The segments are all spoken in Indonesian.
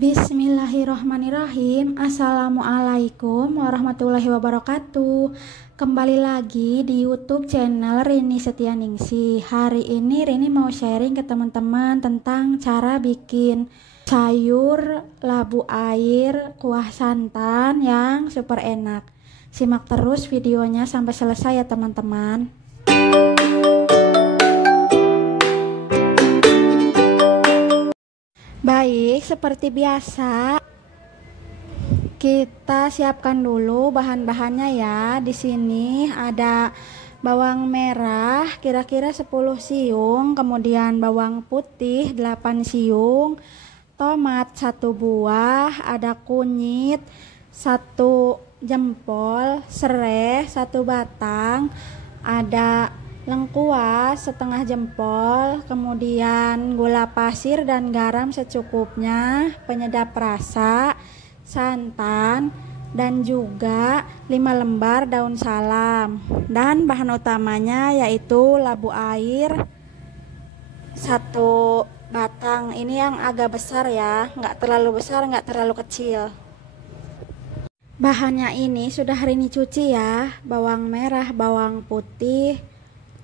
Bismillahirrahmanirrahim. Assalamualaikum warahmatullahi wabarakatuh. Kembali lagi di YouTube channel Rini Setianingsih. Hari ini Rini mau sharing ke teman-teman tentang cara bikin sayur labu air kuah santan yang super enak. Simak terus videonya sampai selesai ya teman-teman. Baik, seperti biasa kita siapkan dulu bahan-bahannya ya. Di sini ada bawang merah kira-kira 10 siung, kemudian bawang putih 8 siung, tomat 1 buah, ada kunyit 1 jempol, serai 1 batang, ada lengkuas setengah jempol, kemudian gula pasir dan garam secukupnya, penyedap rasa, santan, dan juga 5 lembar daun salam. Dan bahan utamanya yaitu labu air 1 batang. Ini yang agak besar ya, nggak terlalu besar, nggak terlalu kecil. Bahannya ini sudah Rini cuci ya, bawang merah, bawang putih,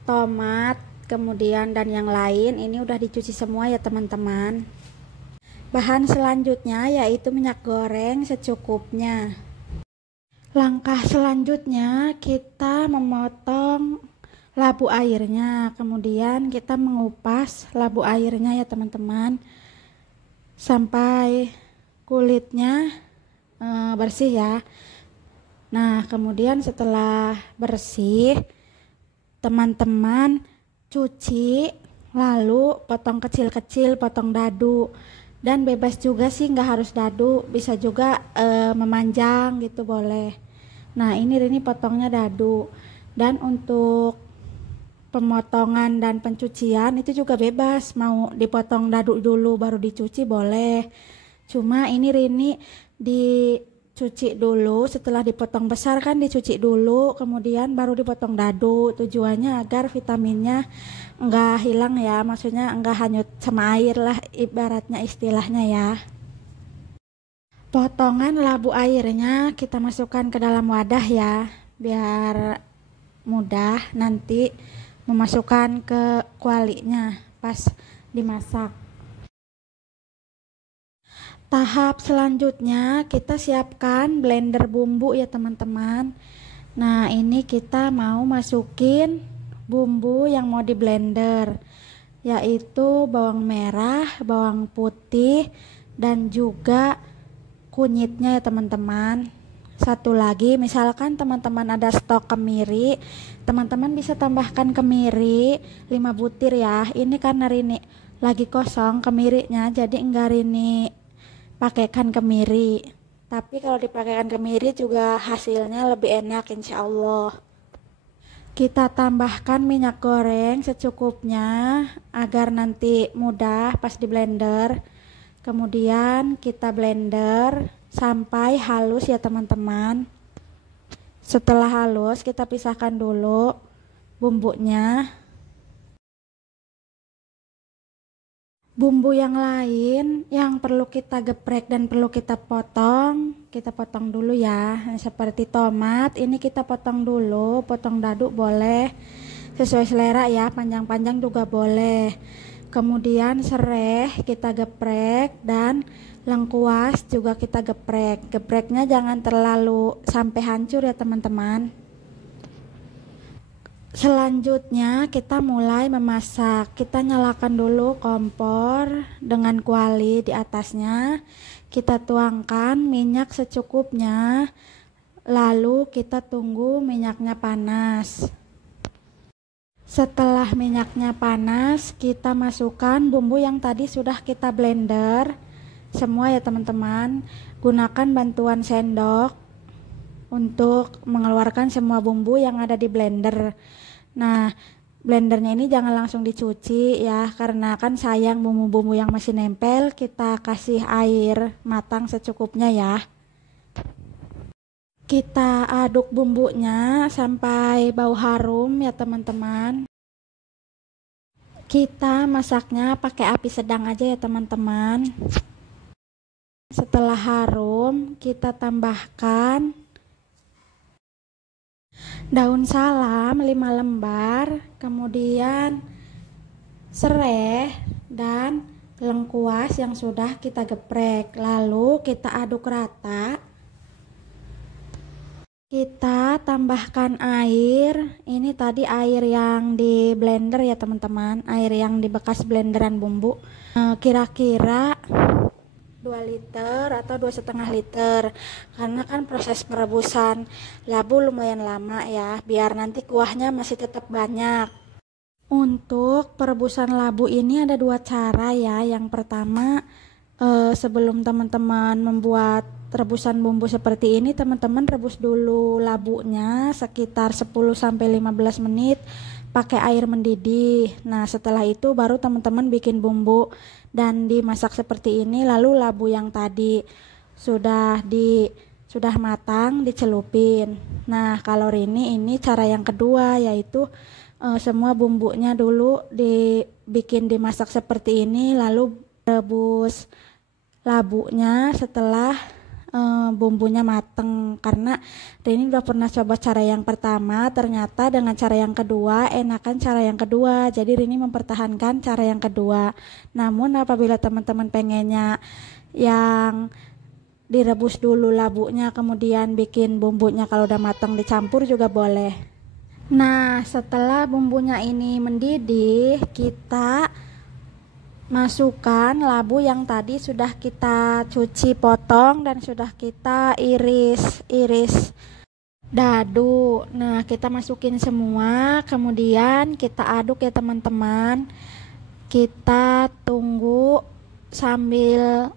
tomat, kemudian dan yang lain ini udah dicuci semua ya teman-teman. Bahan selanjutnya yaitu minyak goreng secukupnya. Langkah selanjutnya kita memotong labu airnya, kemudian kita mengupas labu airnya ya teman-teman sampai kulitnya bersih ya. Nah, kemudian setelah bersih teman-teman cuci, lalu potong kecil-kecil, potong dadu, dan bebas juga sih, nggak harus dadu, bisa juga memanjang gitu boleh. Nah, ini Rini potongnya dadu. Dan untuk pemotongan dan pencucian itu juga bebas, mau dipotong dadu dulu baru dicuci boleh. Cuma ini Rini dicuci dulu, setelah dipotong besar kan dicuci dulu, kemudian baru dipotong dadu. Tujuannya agar vitaminnya enggak hilang ya, maksudnya enggak hanyut sama air lah ibaratnya istilahnya ya. Potongan labu airnya kita masukkan ke dalam wadah ya, biar mudah nanti memasukkan ke kualinya pas dimasak. Tahap selanjutnya kita siapkan blender bumbu ya teman-teman. Nah, ini kita mau masukin bumbu yang mau di blender, yaitu bawang merah, bawang putih, dan juga kunyitnya ya teman-teman. Satu lagi, misalkan teman-teman ada stok kemiri, teman-teman bisa tambahkan kemiri 5 butir ya. Ini karena Rini lagi kosong kemirinya, jadi enggak Rini pakaikan kemiri, tapi kalau dipakaikan kemiri juga hasilnya lebih enak insya Allah. Kita tambahkan minyak goreng secukupnya agar nanti mudah pas di blender. Kemudian kita blender sampai halus ya teman-teman. Setelah halus kita pisahkan dulu bumbunya. Bumbu yang lain yang perlu kita geprek dan perlu kita potong dulu ya. Seperti tomat, ini kita potong dulu, potong dadu boleh, sesuai selera ya, panjang-panjang juga boleh. Kemudian serai kita geprek dan lengkuas juga kita geprek. Gepreknya jangan terlalu sampai hancur ya teman-teman. Selanjutnya kita mulai memasak. Kita nyalakan dulu kompor dengan kuali di atasnya. Kita tuangkan minyak secukupnya. Lalu kita tunggu minyaknya panas. Setelah minyaknya panas, kita masukkan bumbu yang tadi sudah kita blender semua ya teman-teman. Gunakan bantuan sendok untuk mengeluarkan semua bumbu yang ada di blender. Nah, blendernya ini jangan langsung dicuci ya, karena kan sayang bumbu-bumbu yang masih nempel. Kita kasih air matang secukupnya ya. Kita aduk bumbunya sampai bau harum ya teman-teman. Kita masaknya pakai api sedang aja ya teman-teman. setelah harum, kita tambahkan daun salam 5 lembar, kemudian serai dan lengkuas yang sudah kita geprek. Lalu kita aduk rata. Kita tambahkan air. Ini tadi air yang di blender ya teman-teman, air yang di bekas blenderan bumbu. Kira-kira 2 liter atau 2,5 liter, karena kan proses perebusan labu lumayan lama ya, biar nanti kuahnya masih tetap banyak. Untuk perebusan labu ini ada 2 cara ya. Yang pertama, sebelum teman-teman membuat rebusan bumbu seperti ini, teman-teman rebus dulu labunya sekitar 10-15 menit pakai air mendidih. Nah, setelah itu baru teman-teman bikin bumbu dan dimasak seperti ini. Lalu labu yang tadi sudah matang dicelupin. Nah, kalau ini cara yang kedua, yaitu semua bumbunya dulu dibikin dimasak seperti ini, lalu rebus labunya setelah bumbunya mateng. Karena Rini udah pernah coba cara yang pertama, ternyata dengan cara yang kedua enakan cara yang kedua, jadi Rini mempertahankan cara yang kedua. Namun apabila teman-teman pengennya yang direbus dulu labunya kemudian bikin bumbunya kalau udah matang dicampur juga boleh. Nah, setelah bumbunya ini mendidih, kita masukkan labu yang tadi sudah kita cuci potong dan sudah kita iris dadu. Nah, kita masukin semua, kemudian kita aduk ya teman-teman. Kita tunggu sambil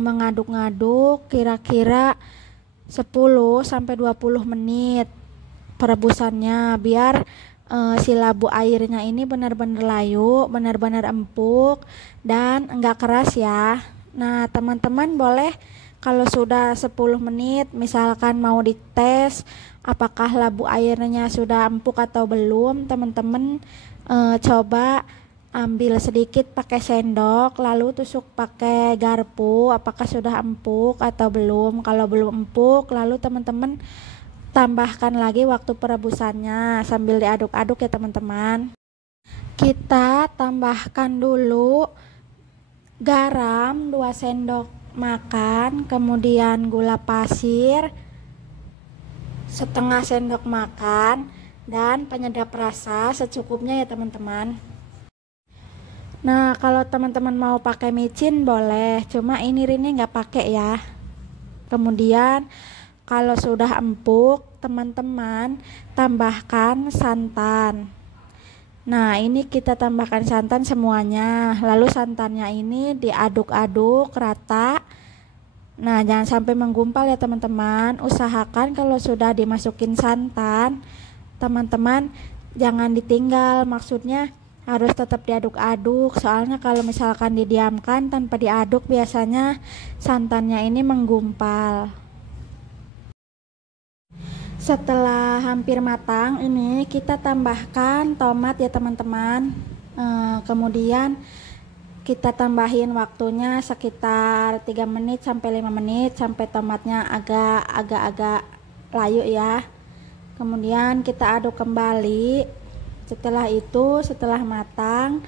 mengaduk-ngaduk kira-kira 10-20 menit perebusannya, biar si labu airnya ini benar-benar layu, benar-benar empuk dan enggak keras ya. Nah, teman-teman boleh kalau sudah 10 menit misalkan mau dites apakah labu airnya sudah empuk atau belum, teman-teman coba ambil sedikit pakai sendok, lalu tusuk pakai garpu apakah sudah empuk atau belum. Kalau belum empuk, lalu teman-teman tambahkan lagi waktu perebusannya sambil diaduk-aduk ya teman-teman. Kita tambahkan dulu garam 2 sendok makan, kemudian gula pasir setengah sendok makan, dan penyedap rasa secukupnya ya teman-teman. Nah, kalau teman-teman mau pakai micin boleh, cuma ini Rini nggak pakai ya. Kemudian kalau sudah empuk, teman-teman tambahkan santan. Nah, ini kita tambahkan santan semuanya. Lalu santannya ini diaduk-aduk rata. Nah, jangan sampai menggumpal ya teman-teman. Usahakan kalau sudah dimasukin santan, teman-teman jangan ditinggal. Maksudnya harus tetap diaduk-aduk. Soalnya kalau misalkan didiamkan tanpa diaduk, biasanya santannya ini menggumpal. Setelah hampir matang ini kita tambahkan tomat ya teman-teman. Kemudian kita tambahin waktunya sekitar 3 menit sampai 5 menit sampai tomatnya agak layu ya. Kemudian kita aduk kembali. Setelah itu, setelah matang,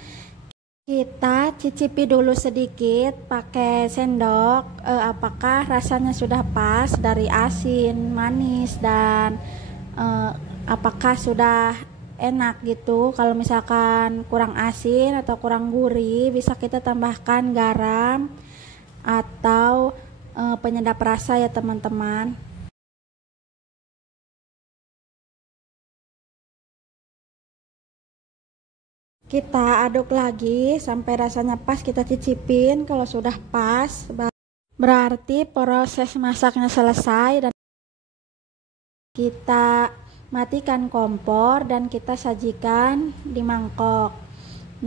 kita cicipi dulu sedikit pakai sendok apakah rasanya sudah pas dari asin, manis, dan apakah sudah enak gitu. Kalau misalkan kurang asin atau kurang gurih, bisa kita tambahkan garam atau penyedap rasa ya teman-teman. Kita aduk lagi sampai rasanya pas, kita cicipin. Kalau sudah pas berarti proses masaknya selesai, dan kita matikan kompor dan kita sajikan di mangkok.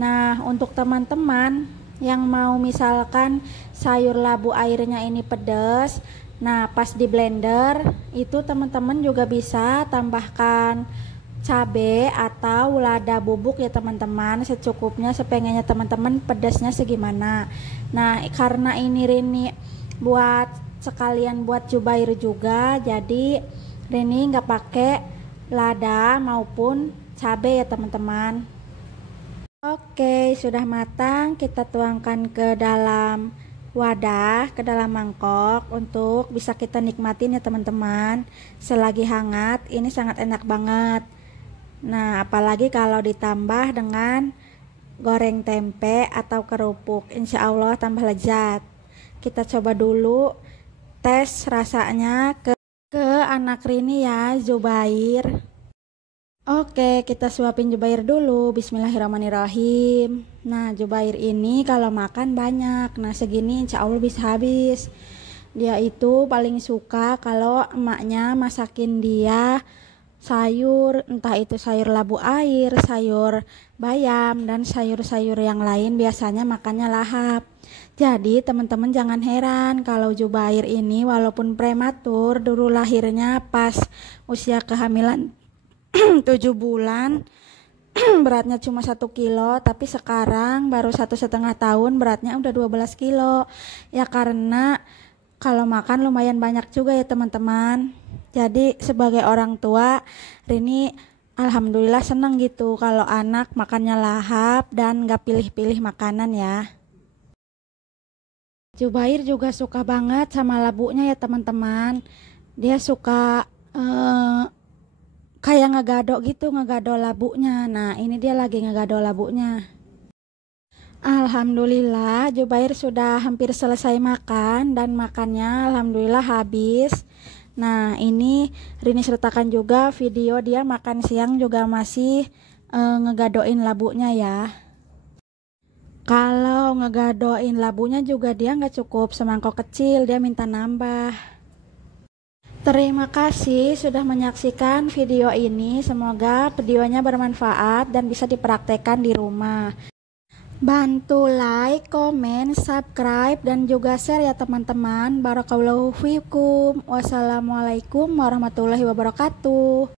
Nah, untuk teman-teman yang mau misalkan sayur labu airnya ini pedas, nah pas di blender itu teman-teman juga bisa tambahkan cabai atau lada bubuk ya teman-teman, secukupnya, sepengennya teman-teman pedasnya segimana. Nah, karena ini Rini buat sekalian buat Jubair juga, jadi Rini nggak pakai lada maupun cabai ya teman-teman. Oke, sudah matang, kita tuangkan ke dalam wadah, ke dalam mangkok untuk bisa kita nikmatin ya teman-teman. Selagi hangat, ini sangat enak banget. Nah, apalagi kalau ditambah dengan goreng tempe atau kerupuk, insya Allah tambah lezat. Kita coba dulu tes rasanya ke anak Rini ya, Jubair. Oke, kita suapin Jubair dulu. Bismillahirrahmanirrahim. Nah, Jubair ini kalau makan banyak. Nah, segini insya Allah bisa habis. Dia itu paling suka kalau emaknya masakin dia sayur, entah itu sayur labu air, sayur bayam, dan sayur-sayur yang lain, biasanya makannya lahap. Jadi teman-teman jangan heran kalau Jubair ini walaupun prematur, dulu lahirnya pas usia kehamilan 7 bulan, beratnya cuma 1 kilo, tapi sekarang baru 1,5 tahun beratnya udah 12 kilo. Ya karena kalau makan lumayan banyak juga ya teman-teman. Jadi sebagai orang tua, Rini alhamdulillah seneng gitu kalau anak makannya lahap dan gak pilih-pilih makanan ya. Jubair juga suka banget sama labunya ya teman-teman. Dia suka kayak ngegado gitu, ngegado labunya. Nah, ini dia lagi ngegado labunya. Alhamdulillah, Jubair sudah hampir selesai makan dan makannya alhamdulillah habis. Nah, ini Rini sertakan juga video dia makan siang juga masih ngegadoin labunya ya. Kalau ngegadoin labunya juga dia nggak cukup semangkok kecil, dia minta nambah. Terima kasih sudah menyaksikan video ini. Semoga videonya bermanfaat dan bisa dipraktekkan di rumah. Bantu like, komen, subscribe, dan juga share ya teman-teman. Barakallahu fiikum. Wassalamualaikum warahmatullahi wabarakatuh.